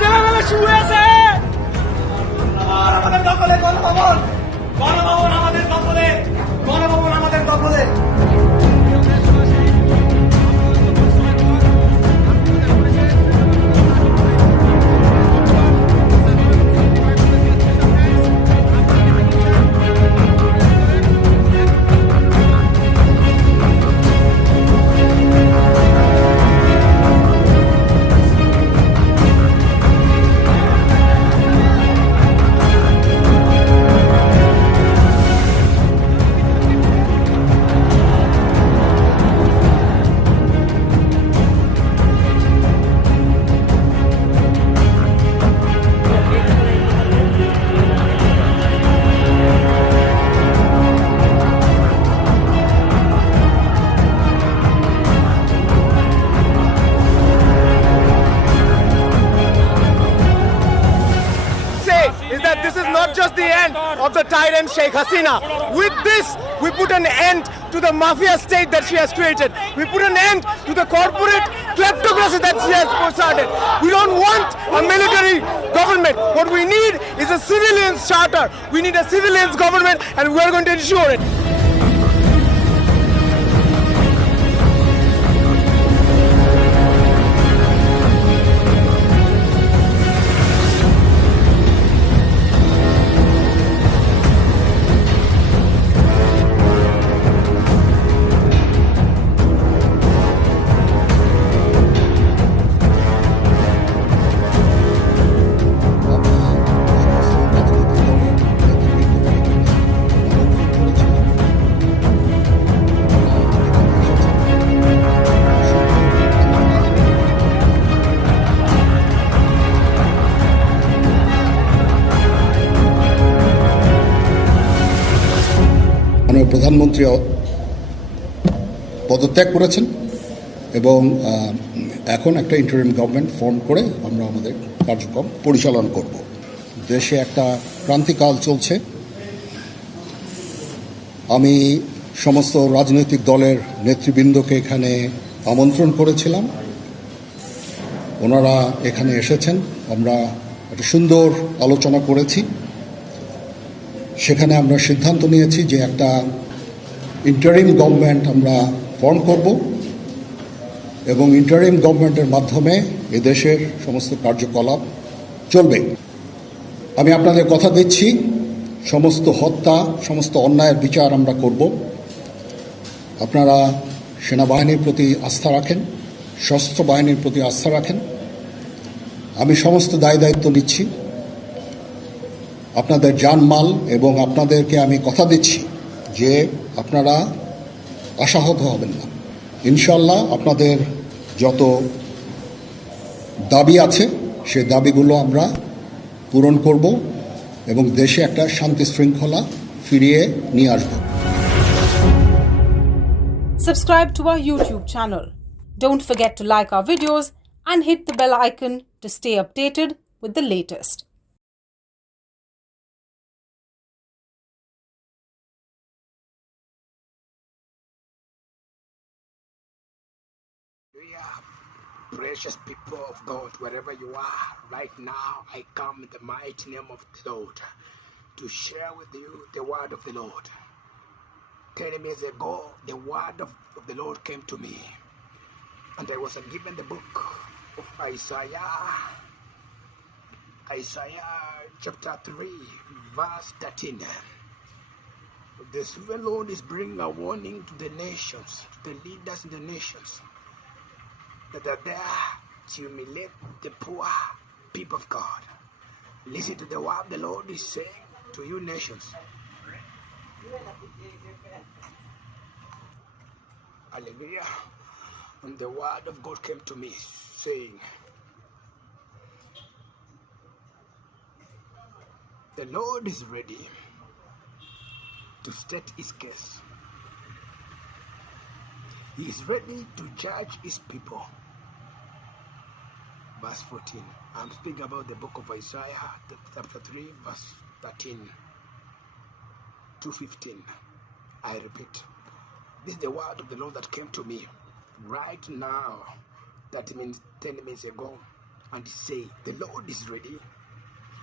যেভাবে শুয়ে আছে। আমাদের দখলে গণভবন, গণভবন আমাদের দখলে, গণভবন আমাদের দখলে। Is that this is not just the end of the tyrant Sheikh Hasina. With this, we put an end to the mafia state that she has created. We put an end to the corporate kleptocracy that she has started. We don't want a military government. What we need is a civilians charter. We need a civilians government, and we are going to ensure it. প্রধানমন্ত্রী পদত্যাগ করেছেন এবং এখন একটা interim government form করে আমরা আমাদের কার্যক্রম পরিচালনা করব। দেশে একটা ক্রান্তিকাল চলছে। আমি সমস্ত রাজনৈতিক দলের নেতৃবৃন্দকে এখানে আমন্ত্রণ করেছিলাম, ওনারা এখানে এসেছেন। আমরা একটা সুন্দর আলোচনা করেছি। সেখানে আমরা সিদ্ধান্ত নিয়েছি যে একটা ইন্টারিম গভর্নমেন্ট আমরা ফর্ম করব এবং ইন্টারিম গভর্নমেন্টের মাধ্যমে এদেশের সমস্ত কার্যকলাপ চলবে। আমি আপনাদের কথা দিচ্ছি, সমস্ত হত্যা, সমস্ত অন্যায়ের বিচার আমরা করব। আপনারা সেনাবাহিনীর প্রতি আস্থা রাখেন, সশস্ত্র বাহিনীর প্রতি আস্থা রাখেন। আমি সমস্ত দায়িত্ব নিচ্ছি। আপনাদের জানমাল এবং আপনাদেরকে আমি কথা দিচ্ছি যে আপনারা আশাহত হবেন না। ইনশাল্লাহ আপনাদের যত দাবি আছে সেই দাবিগুলো আমরা পূরণ করব এবং দেশে একটা শান্তি শৃঙ্খলা ফিরিয়ে নিয়ে আসব। Subscribe to our YouTube channel. Don't forget to like our videos and hit the bell icon to stay updated with the latest. Precious people of God, wherever you are right now, I come in the mighty name of the Lord to share with you the word of the Lord. 10 years ago, the word of the Lord came to me, and I was given the book of Isaiah chapter 3, verse 13. The sovereign Lord is bringing a warning to the nations, to the leaders in the nations, that are there to humiliate the poor people of God. Listen to the word the Lord is saying to you nations. Hallelujah. And the word of God came to me saying, the Lord is ready to state his case. He is ready to judge his people. Verse 14. I'm speaking about the book of Isaiah, chapter 3, verse 13 to 15. I repeat, this is the word of the Lord that came to me right now. That means 10 minutes ago. and say, the Lord is ready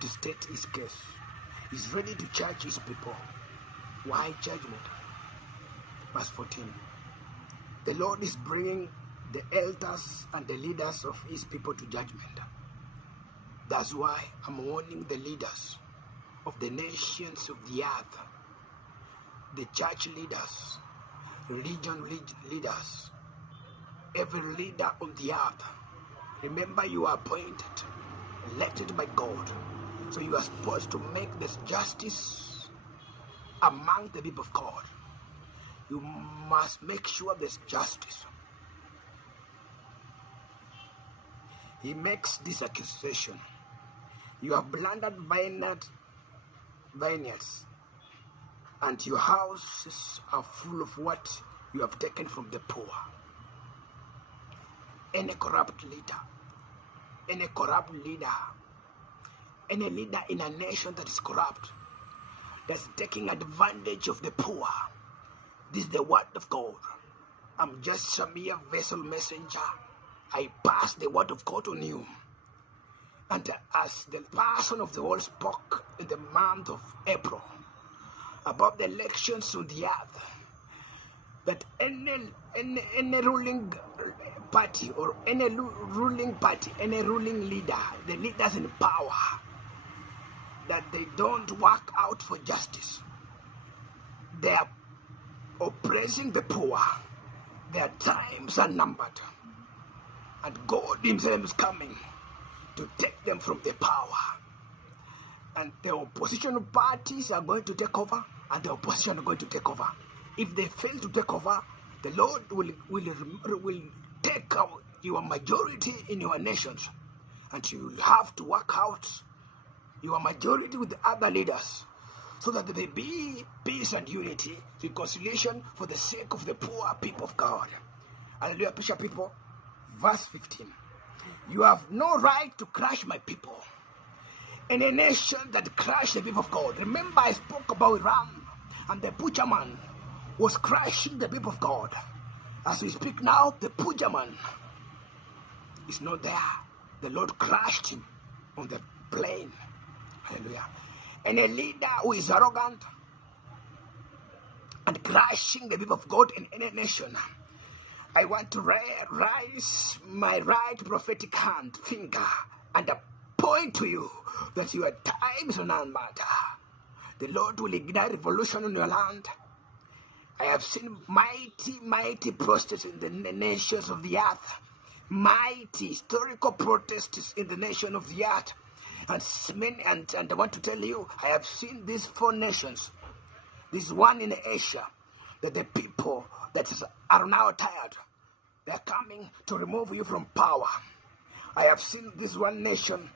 to state his case. He's ready to judge his people. Why judgment? Verse 14. The Lord is bringing the elders and the leaders of his people to judgment. That's why I'm warning the leaders of the nations of the earth, the church leaders, religion leaders, every leader on the earth. Remember, you are appointed, elected by God. So you are supposed to make this justice among the people of God. You must make sure there's justice. He makes this accusation. You have planted vineyards, and your houses are full of what you have taken from the poor. Any corrupt leader, any leader in a nation that is corrupt, that's taking advantage of the poor. This is the word of God. I'm just a mere vessel messenger. I pass the word of God on you. And as the person of the world spoke in the month of April about the elections on the earth, that any ruling party or any ruling leader, the leaders in power, that they don't work out for justice. They are oppressing the poor. Their times are numbered. And God himself is coming to take them from the power. And the opposition parties are going to take over, and the opposition are going to take over. If they fail to take over, the Lord will take out your majority in your nations, and you will have to work out your majority with the other leaders, so that there be peace and unity, reconciliation for the sake of the poor people of God. Hallelujah, Bishop people. Verse 15. You have no right to crush my people. In a nation that crushed the people of God. Remember, I spoke about Ram, and the butcher man was crushing the people of God. As we speak now, the butcher man is not there. The Lord crushed him on the plain. Hallelujah. And a leader who is arrogant and crushing the people of God in any nation, I want to raise my right prophetic finger and point to you that your times are not matter. The Lord will ignite revolution in your land. I have seen mighty protests in the nations of the earth. Mighty historical protests in the nation of the earth. And I want to tell you, I have seen these 4 nations. This one in Asia, that the people that are now tired, they're coming to remove you from power. I have seen this one nation